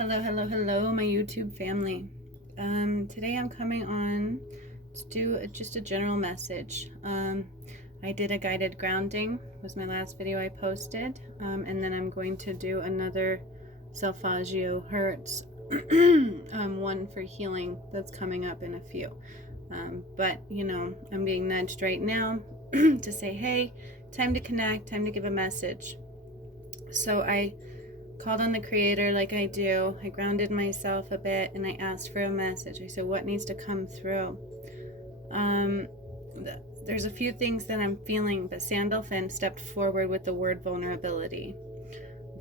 Hello, hello, hello, my YouTube family. Today I'm coming on to do just a general message. I did a guided grounding, was my last video I posted, and then I'm going to do another Solfeggio Hertz one for healing that's coming up in a few. But I'm being nudged right now to say, hey, time to connect, time to give a message. So I called on the creator like I do. I grounded myself a bit and I asked for a message. I said, what needs to come through? There's a few things that I'm feeling, but Sandalphon stepped forward with the word vulnerability.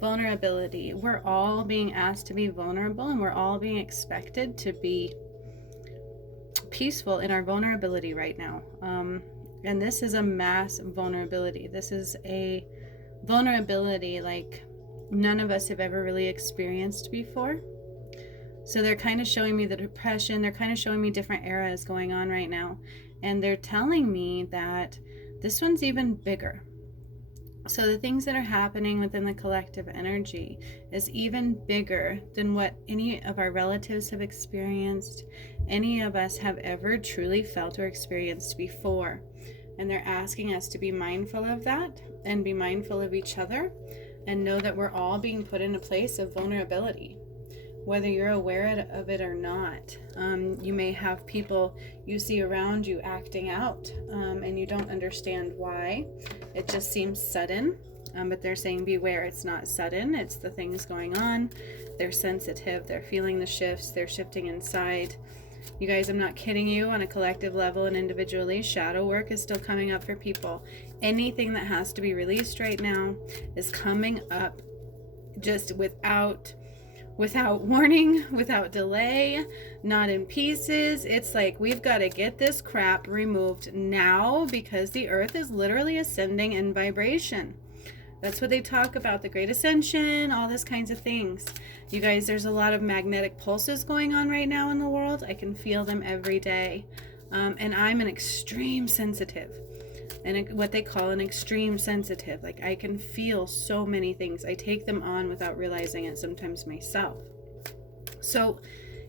Vulnerability. We're all being asked to be vulnerable, and we're all being expected to be peaceful in our vulnerability right now. And this is a mass vulnerability. This is a vulnerability like none of us have ever really experienced before. So they're kind of showing me the depression. They're kind of showing me different eras going on right now. And they're telling me that this one's even bigger. So the things that are happening within the collective energy is even bigger than what any of our relatives have experienced, any of us have ever truly felt or experienced before. And they're asking us to be mindful of that and be mindful of each other and know that we're all being put in a place of vulnerability, whether you're aware of it or not. You may have people you see around you acting out, and you don't understand why. It just seems sudden, but they're saying beware, it's not sudden, it's the things going on. They're sensitive, they're feeling the shifts, they're shifting inside. You guys, I'm not kidding you. On a collective level and individually, shadow work is still coming up for people. Anything that has to be released right now is coming up just without warning, without delay, not in pieces. It's like we've got to get this crap removed now because the earth is literally ascending in vibration. That's what they talk about, the Great Ascension, all these kinds of things. You guys, there's a lot of magnetic pulses going on right now in the world. I can feel them every day. And I'm an extreme sensitive. And what they call an extreme sensitive. Like I can feel so many things. I take them on without realizing it sometimes myself. So,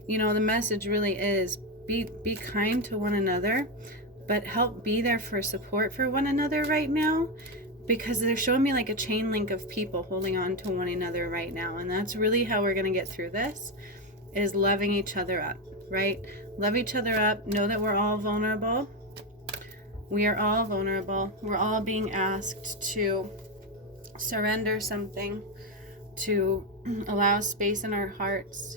the message really is be kind to one another, but help be there for support for one another right now. Because they're showing me like a chain link of people holding on to one another right now. And that's really how we're going to get through this, is loving each other up, right? Love each other up. Know that we're all vulnerable. We are all vulnerable. We're all being asked to surrender something, to allow space in our hearts,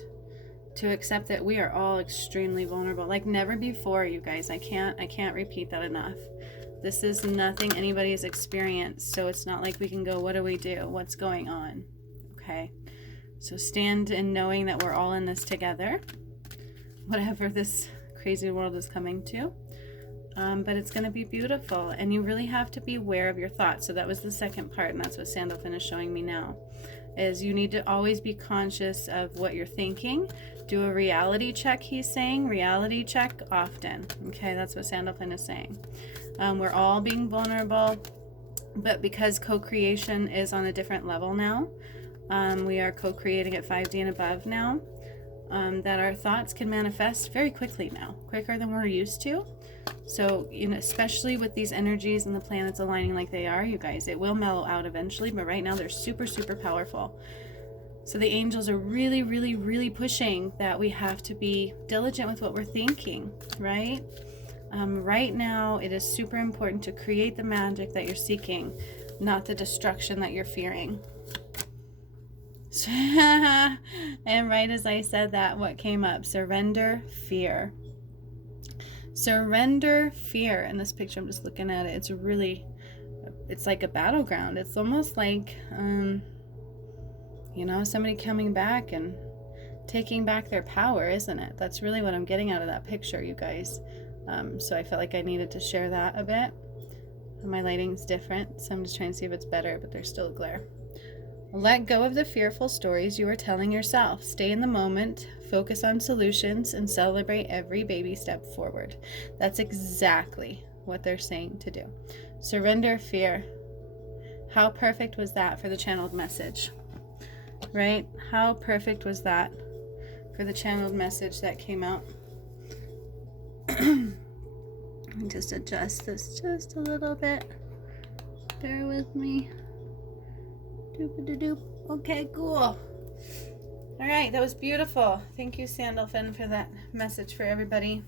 to accept that we are all extremely vulnerable. Like never before, you guys. I can't repeat that enough. This is nothing anybody's experienced, so it's not like we can go, what do we do? What's going on? Okay, so stand in knowing that we're all in this together, whatever this crazy world is coming to. But it's going to be beautiful, and you really have to be aware of your thoughts. So that was the second part, and that's what Sandalphon is showing me now, is you need to always be conscious of what you're thinking. Do a reality check, he's saying. Reality check often. Okay, that's what Sandalphon is saying. We're all being vulnerable, but because co-creation is on a different level now, we are co-creating at 5D and above now, that our thoughts can manifest very quickly now, quicker than we're used to. So, especially with these energies and the planets aligning like they are, you guys, it will mellow out eventually, but right now they're super, super powerful. So the angels are really, really, really pushing that we have to be diligent with what we're thinking, right? Right now, it is super important to create the magic that you're seeking, not the destruction that you're fearing. And right as I said that, what came up? Surrender fear. Surrender fear. In this picture, I'm just looking at it. It's like a battleground. It's almost like, somebody coming back and taking back their power, isn't it? That's really what I'm getting out of that picture, you guys. So I felt like I needed to share that a bit. My lighting's different, so I'm just trying to see if it's better, but there's still a glare. Let go of the fearful stories you are telling yourself. Stay in the moment, focus on solutions, and celebrate every baby step forward. That's exactly what they're saying to do. Surrender fear. How perfect was that for the channeled message? Right? How perfect was that? for the channeled message that came out. Just adjust this just a little bit. Bear with me. Doop-a-doop. Okay, cool. All right, that was beautiful. Thank you, Sandalphon, for that message for everybody.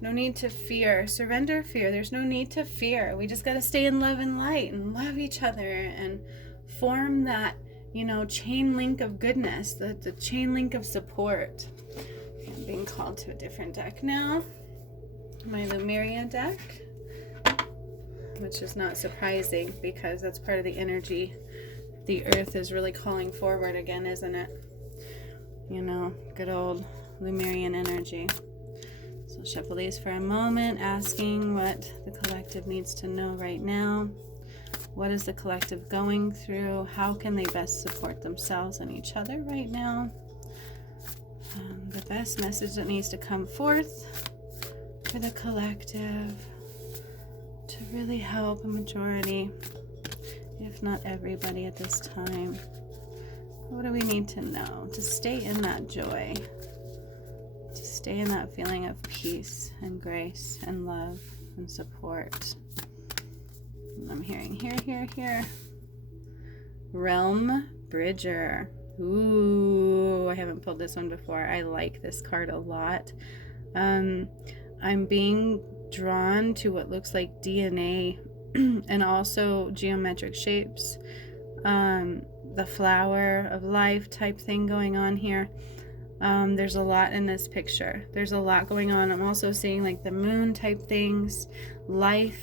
No need to fear. Surrender fear. There's no need to fear. We just got to stay in love and light and love each other and form that, chain link of goodness, the chain link of support. I'm being called to a different deck now. My Lemuria deck, which is not surprising because that's part of the energy. The earth is really calling forward again, isn't it? Good old Lemurian energy. So I'll shuffle these for a moment, asking what the collective needs to know right now. What is the collective going through? How can they best support themselves and each other right now? The best message that needs to come forth for the collective to really help a majority, if not everybody at this time. What do we need to know to stay in that joy, to stay in that feeling of peace and grace and love and support? And I'm hearing here. Realm Bridger. Ooh, I haven't pulled this one before. I like this card a lot. I'm being drawn to what looks like DNA and also geometric shapes. The flower of life type thing going on here. There's a lot in this picture. There's a lot going on. I'm also seeing like the moon type things, life,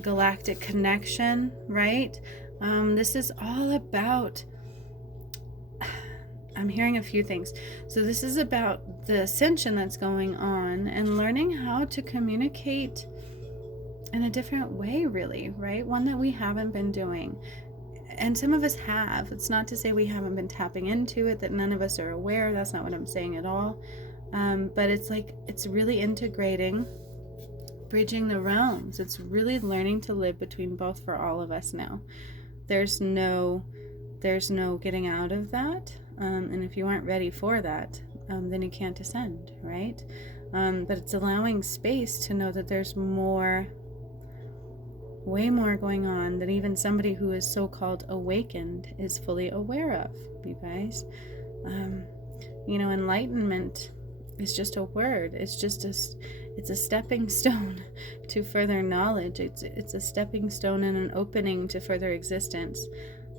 galactic connection, right? This is all about, I'm hearing a few things. So this is about the ascension that's going on and learning how to communicate in a different way, really, right? One that we haven't been doing. And some of us have. It's not to say we haven't been tapping into it, that none of us are aware. That's not what I'm saying at all. But it's like, it's really integrating, bridging the realms. It's really learning to live between both for all of us now. There's no getting out of that. And if you aren't ready for that, then you can't ascend, right? But it's allowing space to know that there's more, way more going on than even somebody who is so-called awakened is fully aware of, you guys. Enlightenment is just a word. It's a stepping stone to further knowledge. It's a stepping stone and an opening to further existence.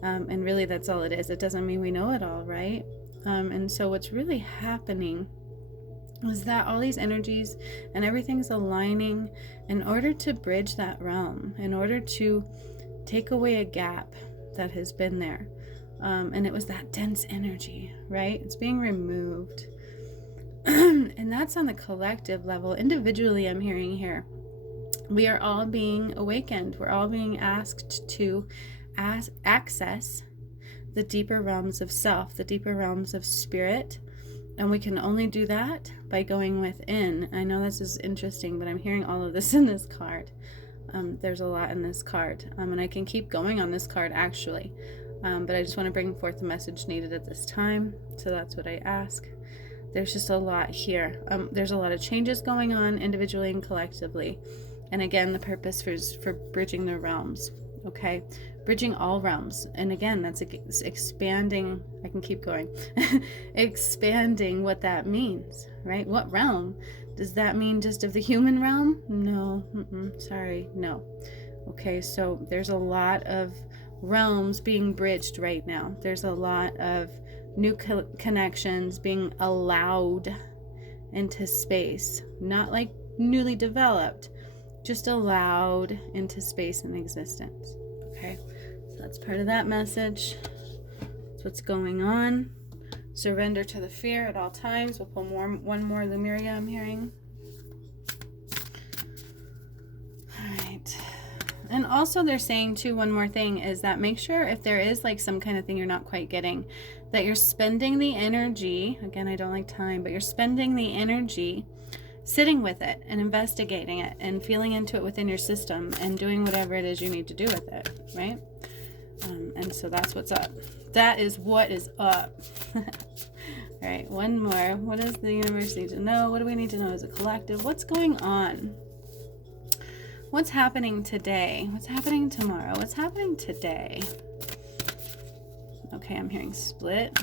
And really that's all it is. It doesn't mean we know it all, right? And so what's really happening is that all these energies and everything's aligning in order to bridge that realm, in order to take away a gap that has been there. And it was that dense energy, right? It's being removed. And that's on the collective level. Individually, I'm hearing here, we are all being awakened. We're all being asked to access the deeper realms of self, the deeper realms of spirit. And we can only do that by going within. I know this is interesting, but I'm hearing all of this in this card. There's a lot in this card. And I can keep going on this card, actually. But I just want to bring forth the message needed at this time. So that's what I ask. There's just a lot here. There's a lot of changes going on individually and collectively. And again, the purpose for bridging the realms. Okay, bridging all realms. And again, that's expanding. I can keep going. Expanding what that means, right? What realm? Does that mean just of the human realm? No. Sorry, no. Okay, so there's a lot of realms being bridged right now. There's a lot of new connections being allowed into space. Not like newly developed, just allowed into space and existence. Okay, so that's part of that message. That's what's going on. Surrender to the fear at all times. We'll pull one more Lemuria, I'm hearing. All right. And also they're saying too, one more thing is that make sure if there is like some kind of thing you're not quite getting, that you're spending the energy, again, I don't like time, but you're spending the energy sitting with it and investigating it and feeling into it within your system and doing whatever it is you need to do with it, right? And so that's what's up. That is what is up. All right, one more. What does the universe need to know? What do we need to know as a collective? What's going on? What's happening today? What's happening tomorrow? What's happening today? Okay, I'm hearing split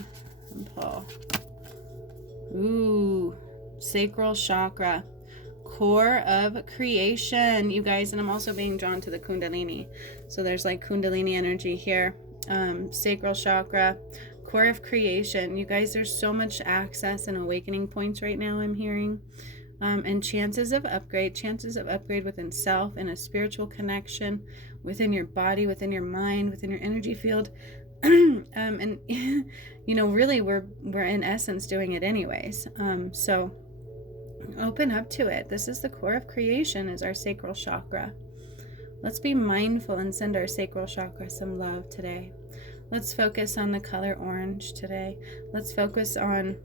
and pull. Ooh, sacral chakra, core of creation, you guys. And I'm also being drawn to the Kundalini. So there's like Kundalini energy here. Sacral chakra, core of creation. You guys, there's so much access and awakening points right now I'm hearing. And chances of upgrade within self and a spiritual connection within your body, within your mind, within your energy field. And you know, really we're in essence doing it anyways. So open up to it. This is the core of creation, is our sacral chakra. Let's be mindful and send our sacral chakra some love today. Let's focus on the color orange today. Let's focus on,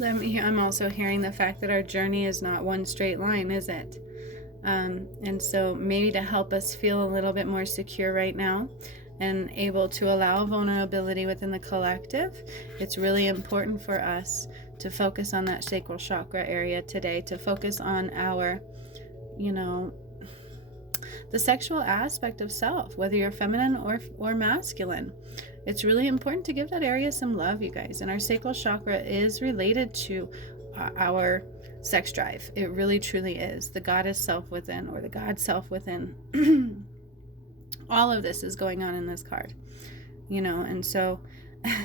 I'm also hearing the fact that our journey is not one straight line, is it? And so maybe to help us feel a little bit more secure right now and able to allow vulnerability within the collective, it's really important for us to focus on that sacral chakra area today, to focus on our, you know, the sexual aspect of self, whether you're feminine or masculine. It's really important to give that area some love, you guys. And our sacral chakra is related to our sex drive. It really truly is. The goddess self within, or the God self within. All of this is going on in this card, you know, and so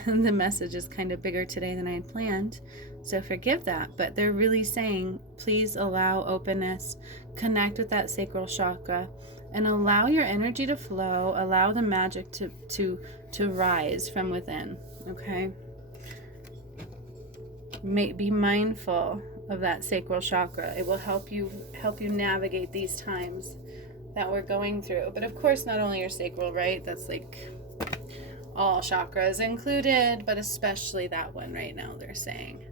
the message is kind of bigger today than I had planned. So forgive that, but they're really saying, please allow openness, connect with that sacral chakra, and allow your energy to flow, allow the magic to rise from within, okay? Be mindful of that sacral chakra. It will help you navigate these times that we're going through. But of course, not only your sacral, right? That's like all chakras included, but especially that one right now, they're saying.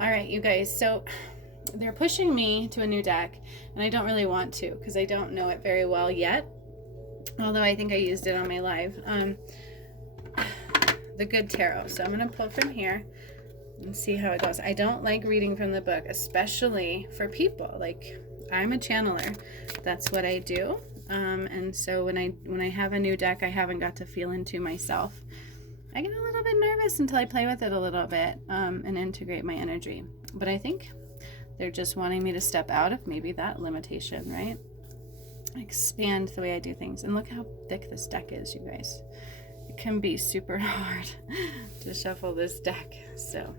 All right, you guys, so they're pushing me to a new deck, and I don't really want to because I don't know it very well yet, although I think I used it on my live. The Good Tarot. So I'm going to pull from here and see how it goes. I don't like reading from the book, especially for people. Like, I'm a channeler. That's what I do. And so when I have a new deck I haven't got to feel into myself, I get a little bit nervous until I play with it a little bit and integrate my energy. But I think they're just wanting me to step out of maybe that limitation, right? Expand the way I do things. And look how thick this deck is, you guys. It can be super hard to shuffle this deck. So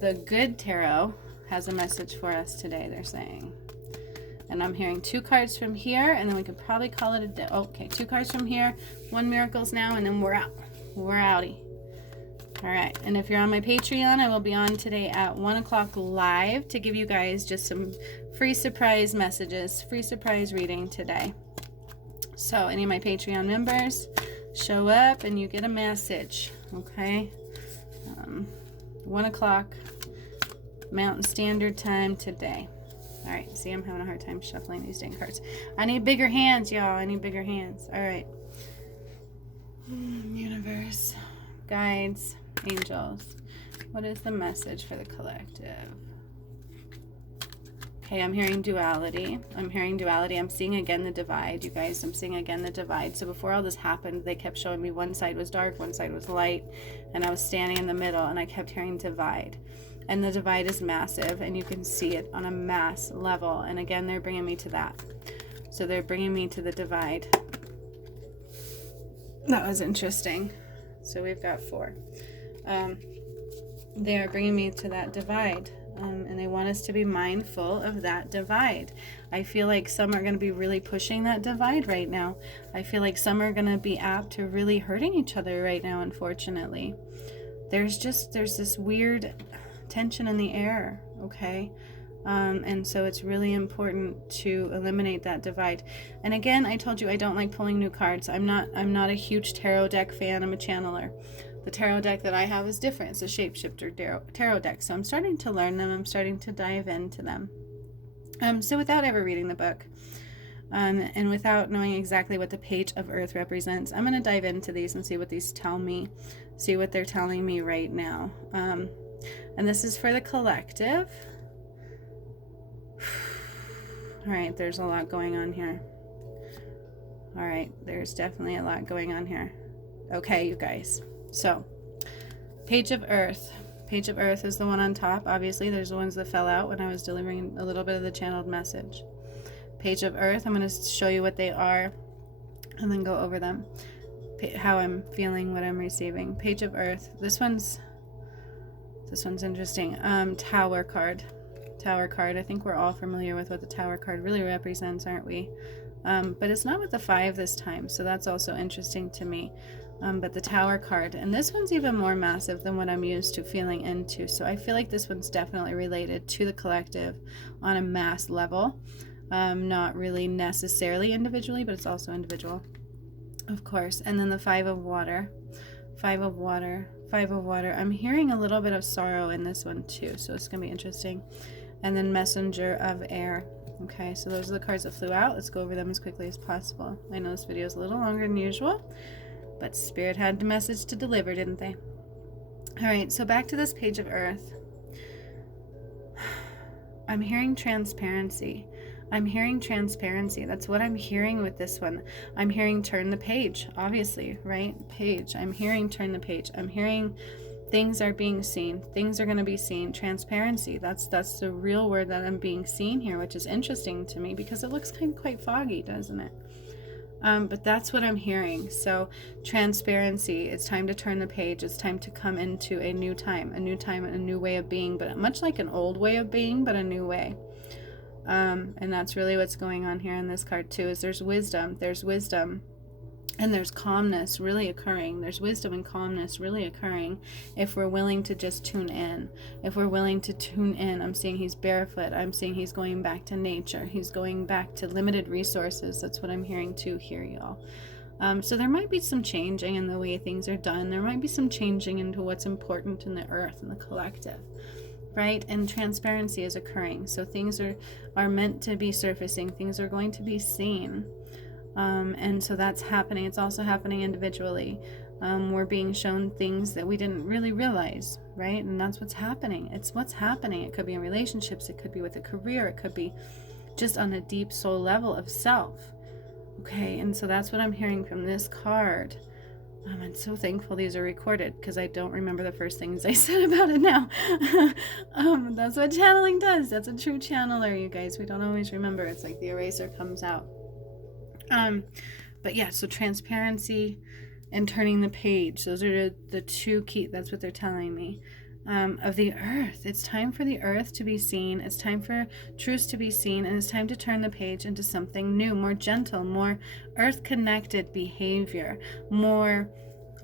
the Good Tarot has a message for us today, they're saying. And I'm hearing 2 cards from here, and then we could probably call it a day. Okay, 2 cards from here, 1 Miracles Now, and then we're out. We're outie. All right, and if you're on my Patreon, I will be on today at 1 o'clock live to give you guys just some free surprise messages, free surprise reading today. So any of my Patreon members, show up and you get a message, okay? 1 o'clock Mountain Standard Time today. All right, see, I'm having a hard time shuffling these dang cards. I need bigger hands, y'all. I need bigger hands. All right. Universe, guides, angels, what is the message for the collective? Okay, I'm hearing duality. I'm seeing again the divide, you guys. I'm seeing again the divide. So before all this happened, they kept showing me one side was dark, one side was light, and I was standing in the middle, and I kept hearing divide. And the divide is massive, and you can see it on a mass level. And again, they're bringing me to that. So they're bringing me to the divide. That was interesting. So we've got 4. They are bringing me to that divide. And they want us to be mindful of that divide. I feel like some are going to be really pushing that divide right now. I feel like some are going to be apt to really hurting each other right now, unfortunately. There's this weird tension in the air, okay? And so it's really important to eliminate that divide. And again, I told you I don't like pulling new cards. I'm not a huge tarot deck fan. I'm a channeler. The tarot deck that I have is different. It's a shapeshifter tarot deck. So I'm starting to learn them. I'm starting to dive into them. So without ever reading the book, And without knowing exactly what the Page of Earth represents, I'm going to dive into these and see what these tell me, see what they're telling me right now. And this is for the collective. All right, there's a lot going on here. All right, there's definitely a lot going on here. Okay, you guys. So, Page of Earth. Page of Earth is the one on top. Obviously, there's the ones that fell out when I was delivering a little bit of the channeled message. Page of Earth, I'm going to show you what they are and then go over them. How I'm feeling, what I'm receiving. Page of Earth. This one's interesting. Tower card. Tower card. I think we're all familiar with what the Tower card really represents, aren't we? But it's not with the 5 this time, so that's also interesting to me. But the Tower card, and this one's even more massive than what I'm used to feeling into, so I feel like this one's definitely related to the collective on a mass level. Not really necessarily individually, but it's also individual, of course. And then the 5 of water. 5 of water. 5 of water. I'm hearing a little bit of sorrow in this one too, so it's going to be interesting. And then Messenger of Air. Okay, so those are the cards that flew out. Let's go over them as quickly as possible. I know this video is a little longer than usual, but Spirit had the message to deliver, didn't they? All right, so back to this Page of Earth. I'm hearing transparency. I'm hearing transparency. That's what I'm hearing with this one. I'm hearing turn the page, obviously, right? Page. I'm hearing turn the page. I'm hearing things are being seen. Things are going to be seen. Transparency. That's the real word that I'm being seen here, which is interesting to me because it looks quite foggy, doesn't it? But that's what I'm hearing. So transparency. It's time to turn the page. It's time to come into a new time, and a new way of being, but much like an old way of being, but a new way. And that's really what's going on here in this card too, is there's wisdom, and there's calmness really occurring. There's wisdom and calmness really occurring if we're willing to just tune in. If we're willing to tune in, I'm seeing he's barefoot. I'm seeing he's going back to nature. He's going back to limited resources. That's what I'm hearing too here, y'all. So there might be some changing in the way things are done. There might be some changing into what's important in the earth and the collective. Right? And transparency is occurring. So things are meant to be surfacing. Things are going to be seen. And so that's happening. It's also happening individually. We're being shown things that we didn't really realize, right? And that's what's happening. It's what's happening. It could be in relationships. It could be with a career. It could be just on a deep soul level of self. Okay, and so that's what I'm hearing from this card. I'm so thankful these are recorded because I don't remember the first things I said about it now. That's what channeling does. That's a true channeler, you guys. We don't always remember. It's like the eraser comes out. But yeah, so transparency and turning the page. Those are the two key. That's what they're telling me. Of the earth. It's time for the earth to be seen. It's time for truth to be seen. And it's time to turn the page into something new, more gentle, more earth-connected behavior, more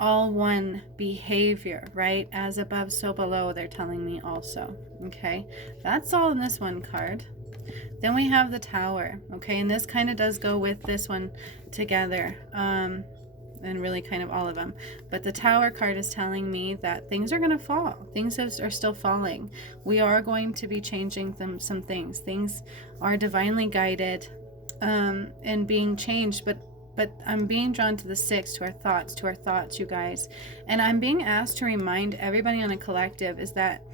all-one behavior, right? As above, so below, they're telling me also. Okay? That's all in this one card. Then we have the Tower. Okay? And this kind of does go with this one together. And really kind of all of them. But the Tower card is telling me that things are going to fall. Things are still falling. We are going to be changing some things. Things are divinely guided and being changed. But I'm being drawn to the 6, to our thoughts, you guys. And I'm being asked to remind everybody on a collective is that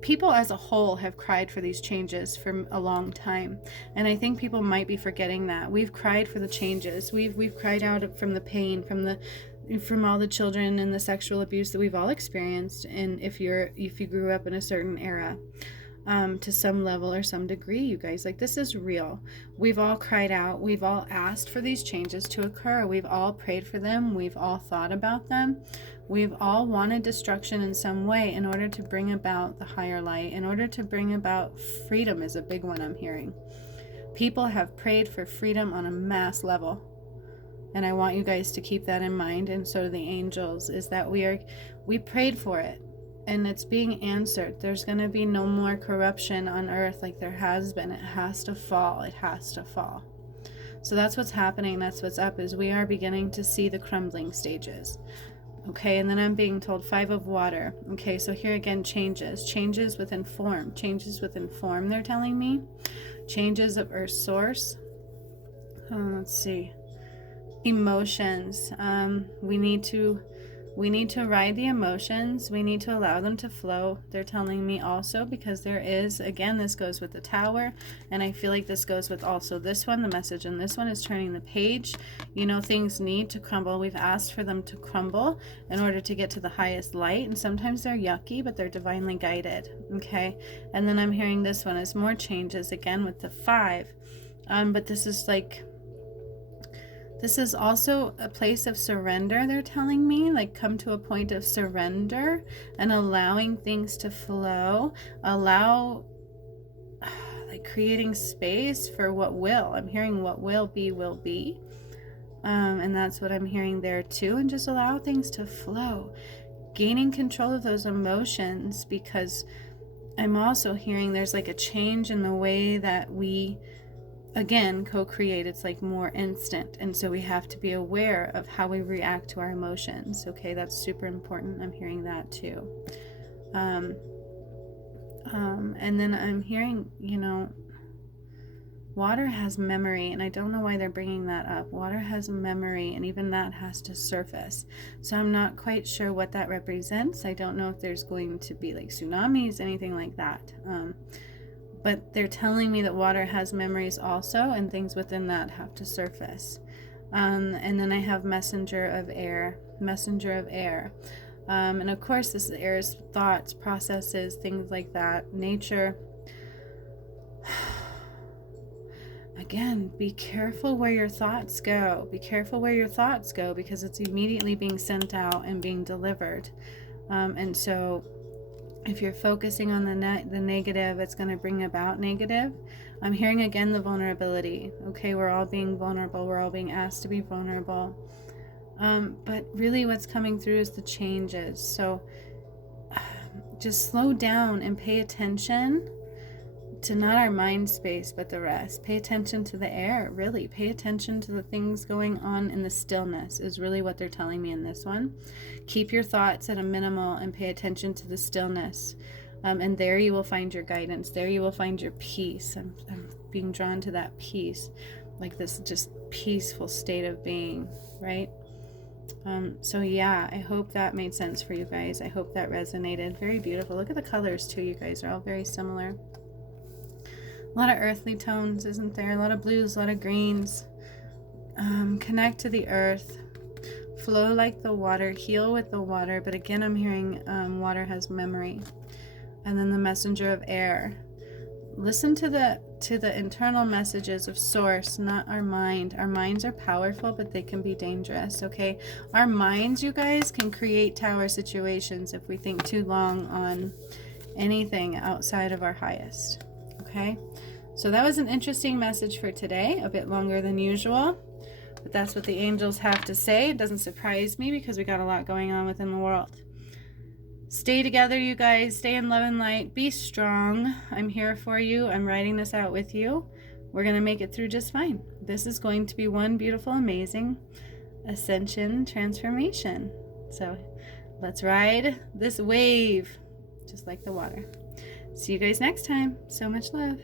people as a whole have cried for these changes for a long time, and I think people might be forgetting that we've cried for the changes. We've cried out from the pain, from all the children and the sexual abuse that we've all experienced. And if you grew up in a certain era, to some level or some degree, you guys, like, this is real. We've all cried out. We've all asked for these changes to occur. We've all prayed for them. We've all thought about them. We've all wanted destruction in some way in order to bring about the higher light, in order to bring about freedom is a big one I'm hearing. People have prayed for freedom on a mass level. And I want you guys to keep that in mind, and so do the angels, is that we prayed for it. And it's being answered. There's going to be no more corruption on earth like there has been. It has to fall. It has to fall. So that's what's happening. That's what's up, is we are beginning to see the crumbling stages. Okay, and then I'm being told 5 of water. Okay, so here again, changes within form. Changes within form, they're telling me. Changes of earth source. Let's see. Emotions. We need to ride the emotions. We need to allow them to flow. They're telling me also, because there is, again, this goes with the Tower, and I feel like this goes with also this one. The message in this one is turning the page. You know, things need to crumble. We've asked for them to crumble in order to get to the highest light, and sometimes they're yucky, but they're divinely guided. Okay, and then I'm hearing this one is more changes, again with the 5. But this is like, this is also a place of surrender, they're telling me, like come to a point of surrender and allowing things to flow, allow, like creating space for what will. I'm hearing what will be, will be. And that's what I'm hearing there too. And just allow things to flow, gaining control of those emotions, because I'm also hearing there's like a change in the way that we, again, co-create. It's like more instant, and so we have to be aware of how we react to our emotions. Okay, that's super important. I'm hearing that too. And then I'm hearing, you know, water has memory, and I don't know why they're bringing that up. Water has memory, and even that has to surface. So I'm not quite sure what that represents. I don't know if there's going to be like tsunamis, anything like that. But they're telling me that water has memories also, and things within that have to surface. And then I have messenger of air, messenger of air. And of course, this is air's thoughts, processes, things like that, nature. Again, be careful where your thoughts go. Be careful where your thoughts go, because it's immediately being sent out and being delivered. And so if you're focusing on the negative, it's going to bring about negative. I'm hearing again the vulnerability. Okay, we're all being vulnerable. We're all being asked to be vulnerable. But really what's coming through is the changes. So just slow down and pay attention to not our mind space, but the rest. Pay attention to the air, really. Pay attention to the things going on in the stillness is really what they're telling me in this one. Keep your thoughts at a minimal and pay attention to the stillness. And there you will find your guidance. There you will find your peace. I'm being drawn to that peace, like this just peaceful state of being, right? So yeah, I hope that made sense for you guys. I hope that resonated. Very beautiful. Look at the colors too, you guys are all very similar. A lot of earthly tones, isn't there? A lot of blues, a lot of greens. Connect to the earth. Flow like the water. Heal with the water. But again, I'm hearing water has memory. And then the messenger of air. Listen to the internal messages of source, not our mind. Our minds are powerful, but they can be dangerous, okay? Our minds, you guys, can create tower situations if we think too long on anything outside of our highest. Okay, so that was an interesting message for today, a bit longer than usual, but that's what the angels have to say. It doesn't surprise me because we got a lot going on within the world. Stay together, you guys. Stay in love and light. Be strong. I'm here for you. I'm writing this out with you. We're going to make it through just fine. This is going to be one beautiful, amazing ascension transformation. So let's ride this wave just like the water. See you guys next time. So much love.